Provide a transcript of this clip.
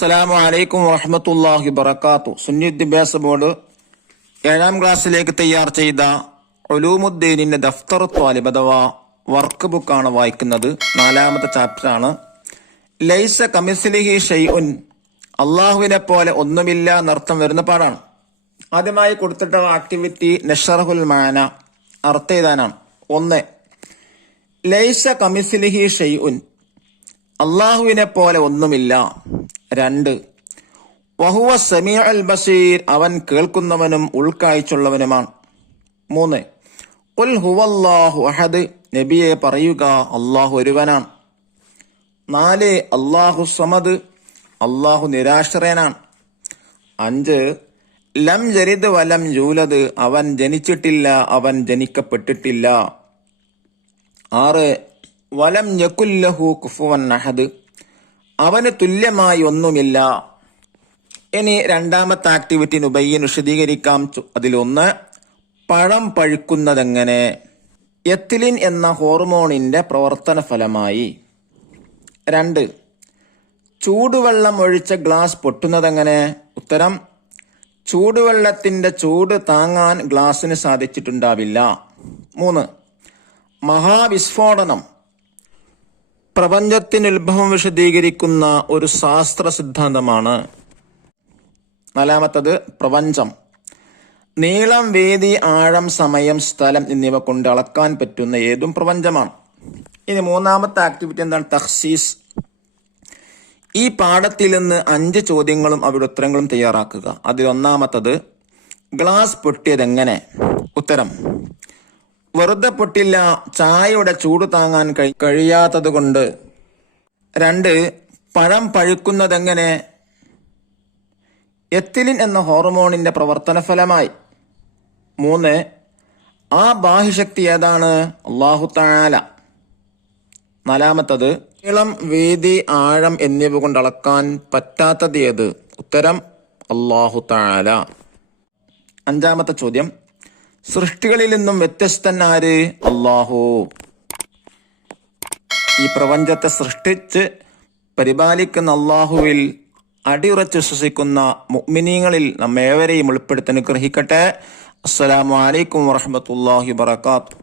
അസ്സലാമു അലൈക്കും വറഹ്മത്തുള്ളാഹി വബറകാതുഹു. സുന്നി വിദ്യാഭ്യാസ ബോർഡ് 7ാം ക്ലാസ്സിലേക്ക് തയ്യാർ ചെയ്ത ഉലൂമുദ്ദീനിന്റെ ദഫ്തർ ത്വാലിബ് അഥവാ വർക്ക് ബുക്കാണ് വായിക്കുന്നത്. 4ാമത്തെ ചാപ്റ്ററാണ്. ലൈസ കമിസ്ലിഹി ഷൈഉൻ, അള്ളാഹുവിനെ പോലെ ഒന്നുമില്ല എന്നർത്ഥം വരുന്ന പാടാണ്. ആദ്യമായി കൊടുത്തിട്ടുള്ള ആക്ടിവിറ്റി നശ്റഹുൽ മാന, അർത്ഥം എഴുതാനാണ്. 1. ലൈസ കമിസ്ലിഹി ഷൈഉൻ, അള്ളാഹുവിനെ പോലെ ഒന്നുമില്ല. 2. വഹുവ സമീഉൽ ബസീർ, അവൻ കേൾക്കുന്നവനും ഉൾക്കാഴ്ചയുള്ളവനുമാണ്. 3. ഖുൽ ഹുവല്ലാഹു അഹദ്, നബിയെ പറയുക അള്ളാഹു ഒരുവനാണ്. 4. അല്ലാഹു സമദ്, അള്ളാഹു നിരാശ്രയനാണ്. 5. ലം യലിദ് വലം യൂലദ്, അവൻ ജനിച്ചിട്ടില്ല, അവൻ ജനിക്കപ്പെട്ടിട്ടില്ല. 6. വലം യകുൽ ലഹു കുഫുവൻ അഹദ്, അവന് തുല്യമായി ഒന്നുമില്ല. ഇനി 2ാമത്തെ ആക്ടിവിറ്റി നുബയ്യൻ വിശദീകരിക്കാം. അതിലൊന്ന്, പഴം പഴുക്കുന്നതെങ്ങനെ? എത്തിലിൻ എന്ന ഹോർമോണിന്റെ പ്രവർത്തന ഫലമായി. 2. ചൂടുവെള്ളം ഒഴിച്ച ഗ്ലാസ് പൊട്ടുന്നതെങ്ങനെ? ഉത്തരം, ചൂടുവെള്ളത്തിന്റെ ചൂട് താങ്ങാൻ ഗ്ലാസിന് സാധിച്ചിട്ടുണ്ടാവില്ല. 3. മഹാവിസ്ഫോടനം പ്രപഞ്ചത്തിന് ഉത്ഭവം വിശദീകരിക്കുന്ന ഒരു ശാസ്ത്ര സിദ്ധാന്തമാണ്. 4ാമത്തത് പ്രപഞ്ചം നീളം, വീതി, ആഴം, സമയം, സ്ഥലം എന്നിവ കൊണ്ട് അളക്കാൻ പറ്റുന്ന ഏതും പ്രപഞ്ചമാണ്. ഇനി 3ാമത്തെ ആക്ടിവിറ്റി എന്താണ്? തഖ്സീസ്. ഈ പാഠത്തിൽ നിന്ന് 5 ചോദ്യങ്ങളും അവയുടെ ഉത്തരങ്ങളും തയ്യാറാക്കുക. അതിൽ 1ാമത്തത്, ഗ്ലാസ് പൊട്ടിയതെങ്ങനെ? ഉത്തരം, വെറുതെ പൊട്ടില്ല, ചായയുടെ ചൂട് താങ്ങാൻ കഴിയാത്തത് കൊണ്ട്. 2. പഴം പഴുക്കുന്നതെങ്ങനെ? എത്തിലിൻ എന്ന ഹോർമോണിന്റെ പ്രവർത്തന ഫലമായി. 3. ആ ബാഹ്യശക്തി ഏതാണ്? അല്ലാഹു തആല. 4ാമത്തത്, നീളം, വീതി, ആഴം എന്നിവ കൊണ്ട് അളക്കാൻ പറ്റാത്തത് ഏത്? ഉത്തരം, അല്ലാഹു തആല. 5ാമത്തെ ചോദ്യം, സൃഷ്ടികളിൽ നിന്നും വ്യത്യസ്തൻ ആര്? അല്ലാഹു. ഈ പ്രപഞ്ചത്തെ സൃഷ്ടിച്ച് പരിപാലിക്കുന്ന അല്ലാഹുവിൽ അടിയുറച്ച് വിശ്വസിക്കുന്ന മുഅ്മിനീങ്ങളിൽ നമ്മേവരെയും ഉൾപ്പെടുത്തി അനുഗ്രഹിക്കട്ടെ. അസ്സലാമു അലൈക്കും വറഹ്മത്തുള്ളാഹി വബറകാതുഹു.